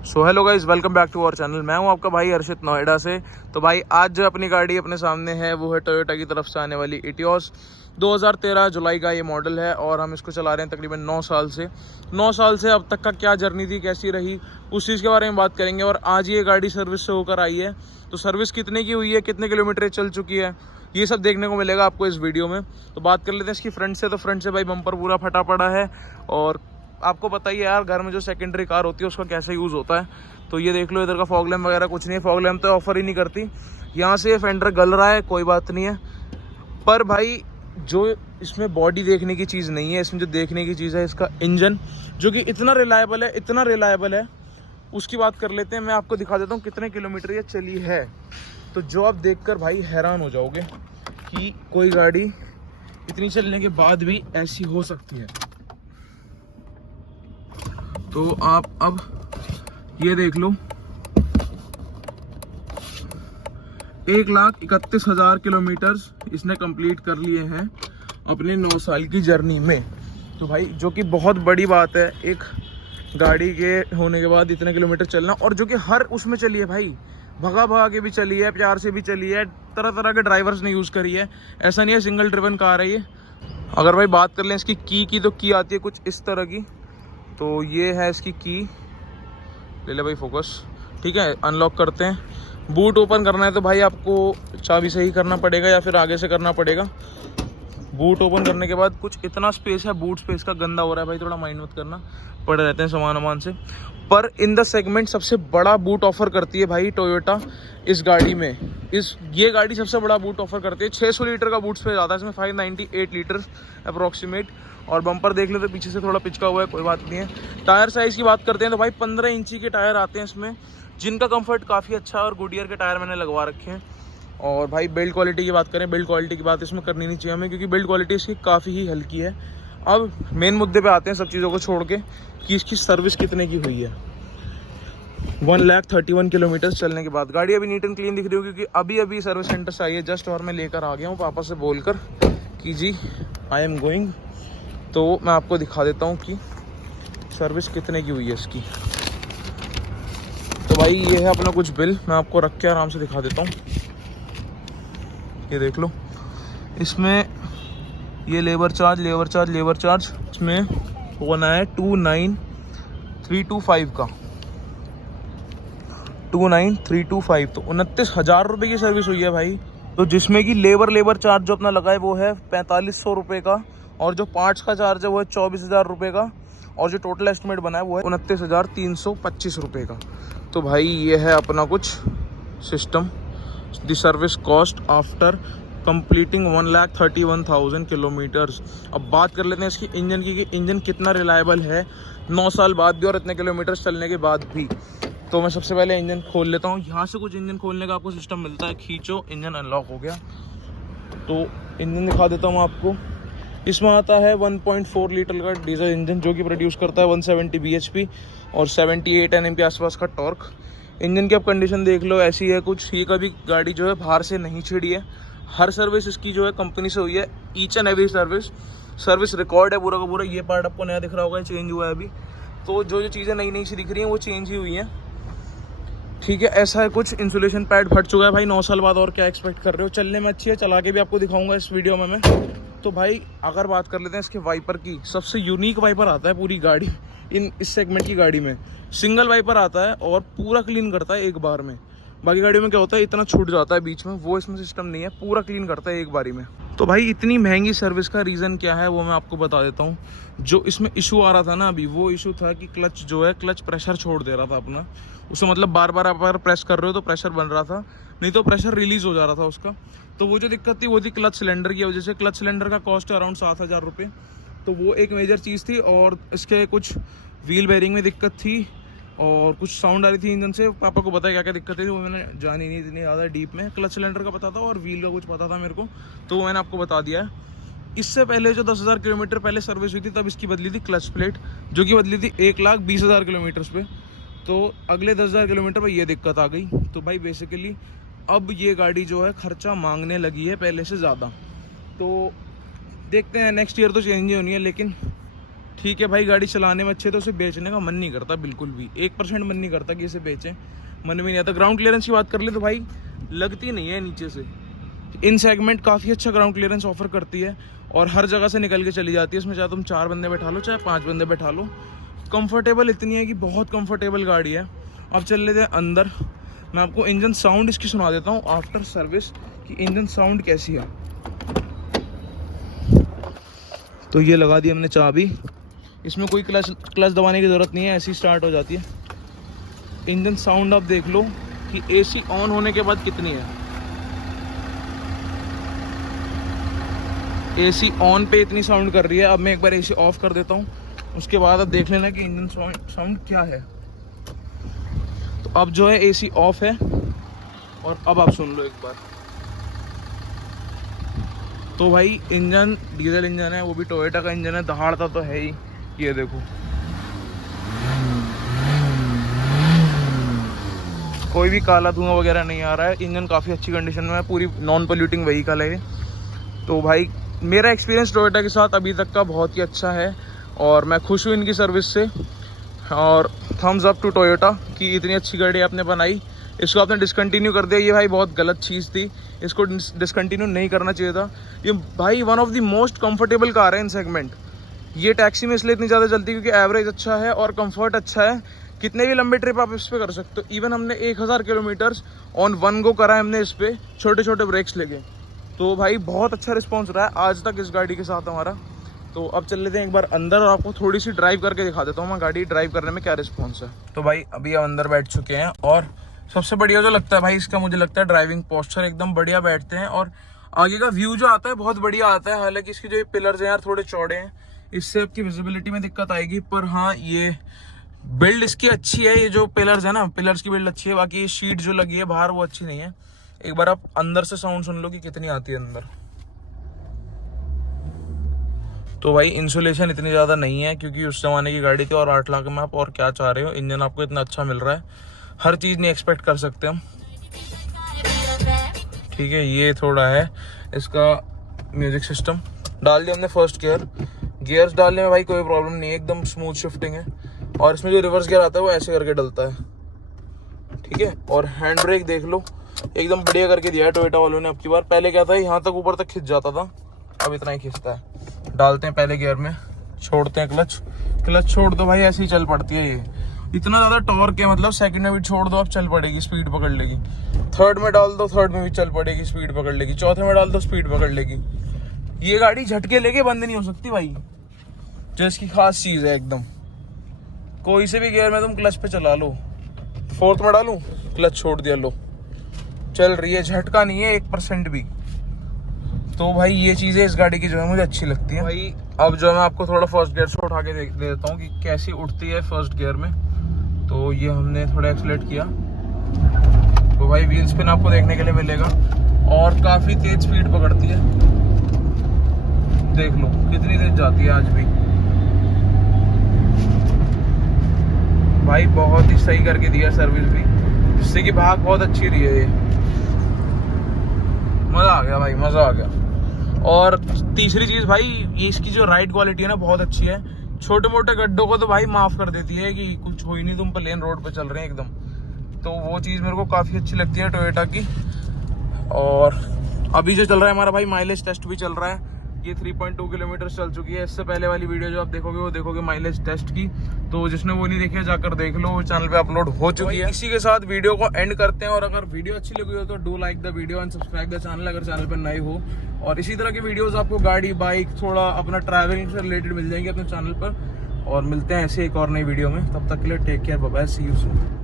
So hello guys, welcome back to our channel. मैं हूं आपका भाई हर्षित नोएडा से। तो भाई आज जो अपनी गाड़ी अपने सामने है वो है टोयोटा की तरफ से आने वाली इटियोस 2013 जुलाई का ये मॉडल है और हम इसको चला रहे हैं तकरीबन 9 साल से। 9 साल से अब तक का क्या जर्नी थी, कैसी रही, उस चीज़ के बारे में बात करेंगे। और आज ये गाड़ी सर्विस से होकर आई है, तो सर्विस कितने की हुई है, कितने किलोमीटर चल चुकी है, ये सब देखने को मिलेगा आपको इस वीडियो में। तो बात कर लेते हैं इसकी फ्रंट से। तो फ्रंट से भाई बम्पर पूरा फटा पड़ा है और आपको पता ही है यार, घर में जो सेकेंडरी कार होती है उसका कैसे यूज़ होता है। तो ये देख लो, इधर का फॉग लैम्प वगैरह कुछ नहीं है, फॉग लैम्प तो ऑफर ही नहीं करती। यहाँ से फेंडर गल रहा है, कोई बात नहीं है। पर भाई जो इसमें बॉडी देखने की चीज़ नहीं है, इसमें जो देखने की चीज़ है इसका इंजन, जो कि इतना रिलायबल है, उसकी बात कर लेते हैं। मैं आपको दिखा देता हूँ कितने किलोमीटर ये चली है। तो जो आप देखकर भाई हैरान हो जाओगे कि कोई गाड़ी इतनी चलने के बाद भी ऐसी हो सकती है। तो आप अब ये देख लो, 1,31,000 किलोमीटर इसने कंप्लीट कर लिए हैं अपने 9 साल की जर्नी में। तो भाई जो कि बहुत बड़ी बात है एक गाड़ी के होने के बाद इतने किलोमीटर चलना, और जो कि हर उसमें चली है भाई, भगा के भी चली है, प्यार से भी चली है, तरह तरह के ड्राइवर्स ने यूज़ करी है। ऐसा नहीं है सिंगल ड्रिवन कार है ये। अगर भाई बात कर लें इसकी की तो की आती है कुछ इस तरह की। तो ये है इसकी की, ले ले भाई फोकस, ठीक है। अनलॉक करते हैं। बूट ओपन करना है तो भाई आपको चाबी से ही करना पड़ेगा या फिर आगे से करना पड़ेगा। बूट ओपन करने के बाद कुछ इतना स्पेस है, बूट स्पेस का गंदा हो रहा है भाई, थोड़ा माइंड मत करना, पड़े रहते हैं सामान से। पर इन द सेगमेंट सबसे बड़ा बूट ऑफर करती है भाई टोयोटा इस गाड़ी में। ये गाड़ी सबसे बड़ा बूट ऑफर करती है। 600 लीटर का बूट स्पेस आता है इसमें, 598 लीटर अप्रॉक्सीमेट। और बम्पर देख ले तो पीछे से थोड़ा पिचका हुआ है, कोई बात नहीं है। टायर साइज़ की बात करते हैं तो भाई 15 इंची के टायर आते हैं इसमें, जिनका कंफर्ट काफ़ी अच्छा है और गुडियर के टायर मैंने लगवा रखे हैं। और भाई बिल्ड क्वालिटी की बात करें, बिल्ड क्वालिटी की बात इसमें करनी नहीं चाहिए हमें, क्योंकि बिल्ड क्वालिटी इसकी काफ़ी ही हल्की है। अब मेन मुद्दे पे आते हैं सब चीज़ों को छोड़ के, कि इसकी सर्विस कितने की हुई है। 1,31,000 किलोमीटर चलने के बाद गाड़ी अभी नीट एंड क्लीन दिख रही होगी, क्योंकि अभी सर्विस सेंटर से आई है जस्ट, और मैं लेकर आ गया हूँ पापा से बोलकर कि जी आई एम गोइंग। तो मैं आपको दिखा देता हूँ कि सर्विस कितने की हुई है इसकी। तो भाई ये है अपना कुछ बिल, मैं आपको रख के आराम से दिखा देता हूँ। ये देख लो, इसमें ये लेबर चार्ज इसमें होना है 29,325 का, 29,325। तो 29,000 रुपये की सर्विस हुई है भाई। तो जिसमें कि लेबर चार्ज जो अपना लगा है वो है 4,500 रुपये का, और जो पार्ट्स का चार्ज है वो है 24,000 रुपये का, और जो टोटल एस्टिमेट बना है वो है 29,325 रुपये का। तो भाई ये है अपना कुछ system, the service cost after completing 1,31,000 kilometres. अब बात कर लेते हैं इसकी इंजन की, कि इंजन कितना रिलायबल है 9 साल बाद भी और इतने किलोमीटर चलने के बाद भी। तो मैं सबसे पहले इंजन खोल लेता हूँ। यहाँ से कुछ इंजन खोलने का आपको सिस्टम मिलता है, खींचो इंजन अनलॉक हो गया। तो इंजन दिखा देता हूँ आपको। इसमें आता है 1.4 लीटर का डीजल इंजन, जो कि प्रोड्यूस करता है 170 bhp और 78 Nm के आसपास का टॉर्क। इंजन की आप कंडीशन देख लो, ऐसी है कुछ। ये कभी गाड़ी जो है बाहर से नहीं छिड़ी है, हर सर्विस इसकी जो है कंपनी से हुई है, each and every service record है पूरा का पूरा। ये पार्ट आपको नया दिख रहा होगा, चेंज हुआ है अभी। तो जो चीज़ें नई सी दिख रही हैं वो चेंज ही हुई हैं, ठीक है। ऐसा है कुछ। इंसुलेशन पैड फट चुका है भाई 9 साल बाद, और क्या एक्सपेक्ट कर रहे हो। चलने में अच्छी है, चला के भी आपको दिखाऊंगा इस वीडियो में मैं। तो भाई अगर बात कर लेते हैं इसके वाइपर की, सबसे यूनिक वाइपर आता है पूरी गाड़ी इस सेगमेंट की गाड़ी में। सिंगल वाइपर आता है और पूरा क्लीन करता है एक बार में। बाकी गाड़ियों में क्या होता है, इतना छूट जाता है बीच में, वो इसमें सिस्टम नहीं है, पूरा क्लीन करता है एक बारी में। तो भाई इतनी महंगी सर्विस का रीज़न क्या है वो मैं आपको बता देता हूँ। जो इसमें इशू आ रहा था ना अभी, वो इशू था कि क्लच जो है, क्लच प्रेशर छोड़ दे रहा था अपना। उसे मतलब बार बार आप अगर प्रेस कर रहे हो तो प्रेशर बन रहा था, नहीं तो प्रेशर रिलीज हो जा रहा था उसका। तो वो जो दिक्कत थी वो थी क्लच सिलेंडर की वजह से। क्लच सिलेंडर का कॉस्ट है अराउंड 7,000 रुपये। तो वो एक मेजर चीज़ थी। और इसके कुछ व्हील बेयरिंग में दिक्कत थी, और कुछ साउंड आ रही थी इंजन से। पापा को पता है क्या क्या दिक्कत थी, वो मैंने जानी नहीं इतनी ज़्यादा डीप में। क्लच सिलेंडर का पता था और व्हील का कुछ पता था मेरे को, तो वो मैंने आपको बता दिया है। इससे पहले जो 10,000 किलोमीटर पहले सर्विस हुई थी, तब इसकी बदली थी क्लच प्लेट, जो कि बदली थी 1,20,000 किलोमीटर्स पे। तो अगले 10,000 किलोमीटर पर ये दिक्कत आ गई। तो भाई बेसिकली अब ये गाड़ी जो है खर्चा मांगने लगी है पहले से ज़्यादा। तो देखते हैं, नेक्स्ट ईयर तो चेंज ही होनी है, लेकिन ठीक है भाई, गाड़ी चलाने में अच्छे तो उसे बेचने का मन नहीं करता बिल्कुल भी, 1% मन नहीं करता कि इसे बेचें, मन में नहीं आता। ग्राउंड क्लियरेंस की बात कर ले तो भाई लगती नहीं है नीचे से। इन सेगमेंट काफ़ी अच्छा ग्राउंड क्लियरेंस ऑफर करती है और हर जगह से निकल के चली जाती है। इसमें चाहे तुम 4 बंदे बैठा लो चाहे 5 बंदे बैठा लो, कंफर्टेबल इतनी है कि बहुत कंफर्टेबल गाड़ी है। अब चल लेते हैं अंदर, मैं आपको इंजन साउंड इसकी सुना देता हूँ आफ्टर सर्विस कि इंजन साउंड कैसी है। तो ये लगा दी हमने चाबी, इसमें कोई क्लच दबाने की ज़रूरत नहीं है, ऐसी स्टार्ट हो जाती है। इंजन साउंड आप देख लो कि एसी ऑन होने के बाद कितनी है। एसी ऑन पे इतनी साउंड कर रही है। अब मैं एक बार एसी ऑफ कर देता हूँ, उसके बाद अब देख लेना कि इंजन साउंड क्या है। तो अब जो है एसी ऑफ है और अब आप सुन लो एक बार। तो भाई इंजन डीजल इंजन है, वो भी टोयोटा का इंजन है, दहाड़ता तो है ही। ये देखो कोई भी काला धुआं वगैरह नहीं आ रहा है, इंजन काफ़ी अच्छी कंडीशन में है, पूरी नॉन पोल्यूटिंग व्हीकल है। तो भाई मेरा एक्सपीरियंस टोयोटा के साथ अभी तक का बहुत ही अच्छा है और मैं खुश हूँ इनकी सर्विस से। और थम्स अप टू टोयोटा कि इतनी अच्छी गाड़ी आपने बनाई। इसको आपने डिसकंटिन्यू कर दिया, ये भाई बहुत गलत चीज़ थी, इसको डिसकंटिन्यू नहीं करना चाहिए था। ये भाई one of the most comfortable car है इन सेगमेंट। ये टैक्सी में इसलिए इतनी ज़्यादा चलती है क्योंकि एवरेज अच्छा है और कंफर्ट अच्छा है। कितने भी लंबे ट्रिप आप इस पर कर सकते हो। इवन हमने 1000 किलोमीटर्स ऑन वन गो करा है हमने इस पर, छोटे छोटे ब्रेक्स लेके। तो भाई बहुत अच्छा रिस्पॉन्स रहा है आज तक इस गाड़ी के साथ हमारा। तो अब चल लेते हैं एक बार अंदर और आपको थोड़ी सी ड्राइव करके दिखा देता हूँ मैं गाड़ी ड्राइव करने में क्या रिस्पॉन्स है। तो भाई अभी हम अंदर बैठ चुके हैं और सबसे बढ़िया जो लगता है भाई इसका, मुझे लगता है ड्राइविंग पोस्चर एकदम बढ़िया बैठते हैं और आगे का व्यू जो आता है बहुत बढ़िया आता है। हालांकि इसके जो पिलर्स हैं यार थोड़े चौड़े हैं, इससे आपकी विजिबिलिटी में दिक्कत आएगी, पर हाँ ये बिल्ड इसकी अच्छी है। ये जो पिलर्स है ना, पिलर्स की बिल्ड अच्छी है, बाकी ये शीट जो लगी है बाहर वो अच्छी नहीं है। एक बार आप अंदर से साउंड सुन लो कि कितनी आती है अंदर। तो भाई इंसुलेशन इतनी ज़्यादा नहीं है क्योंकि उस जमाने की गाड़ी थी और 8 लाख में आप और क्या चाह रहे हो। इंजन आपको इतना अच्छा मिल रहा है, हर चीज़ नहीं एक्सपेक्ट कर सकते हम, ठीक है। ये थोड़ा है इसका म्यूजिक सिस्टम, डाल दिया हमने फर्स्ट गियर। गियर्स डालने में भाई कोई प्रॉब्लम नहीं है, एकदम स्मूथ शिफ्टिंग है। और इसमें जो रिवर्स गियर आता है वो ऐसे करके डलता है, ठीक है। और हैंड ब्रेक देख लो, एकदम बढ़िया करके दिया है टोयोटा वालों ने अब की बार। पहले क्या था, यहाँ तक ऊपर तक खिंच जाता था, अब इतना ही खिंचता है। डालते हैं पहले गियर में, छोड़ते हैं क्लच छोड़ दो भाई, ऐसे ही चल पड़ती है। ये इतना ज़्यादा टॉर्क है, मतलब सेकंड में भी छोड़ दो आप चल पड़ेगी, स्पीड पकड़ लेगी। थर्ड में डाल दो, थर्ड में भी चल पड़ेगी, स्पीड पकड़ लेगी। चौथे में डाल दो, स्पीड पकड़ लेगी। ये गाड़ी झटके लेके बंद नहीं हो सकती भाई, जो इसकी खास चीज़ है एकदम। कोई से भी गियर में तुम क्लच पे चला लो, फोर्थ में डालूं क्लच छोड़ दिया, लो चल रही है, झटका नहीं है 1% भी। तो भाई ये चीज़ें इस गाड़ी की जो है मुझे अच्छी लगती है भाई। अब जो मैं आपको थोड़ा फर्स्ट गियर से उठा के दे देता हूँ कि कैसी उठती है फर्स्ट गियर में। तो ये हमने थोड़ा एक्सलेट किया तो भाई व्हील स्पिन आपको देखने के लिए मिलेगा और काफ़ी तेज स्पीड पकड़ती है। देख लो कितनी तेज जाती है आज भी भाई, बहुत ही सही करके दिया सर्विस भी, जिससे कि भाग बहुत अच्छी रही है। ये मज़ा आ गया भाई, मज़ा आ गया। और तीसरी चीज़ भाई, ये इसकी जो राइड क्वालिटी है ना बहुत अच्छी है। छोटे मोटे गड्ढों को तो भाई माफ़ कर देती है कि कुछ हो ही नहीं, तुम प्लेन रोड पे चल रहे हैं एकदम। तो वो चीज़ मेरे को काफ़ी अच्छी लगती है टोयोटा की। और अभी जो चल रहा है हमारा भाई माइलेज टेस्ट भी चल रहा है, ये 3.2 किलोमीटर चल चुकी है। इससे पहले वाली वीडियो जो आप देखोगे वो देखोगे माइलेज टेस्ट की, तो जिसने वो नहीं देखी है जाकर देख लो, वो चैनल पे अपलोड हो चुकी है। इसी के साथ वीडियो को एंड करते हैं। और अगर वीडियो अच्छी लगी हो तो do like the video and subscribe the channel अगर चैनल पर नए हो। और इसी तरह की वीडियोस आपको गाड़ी, बाइक, थोड़ा अपना ट्रैवलिंग से रिलेटेड मिल जाएंगे अपने चैनल पर। और मिलते हैं ऐसे एक और नई वीडियो में, तब तक के लिए take care, bye bye, see you soon.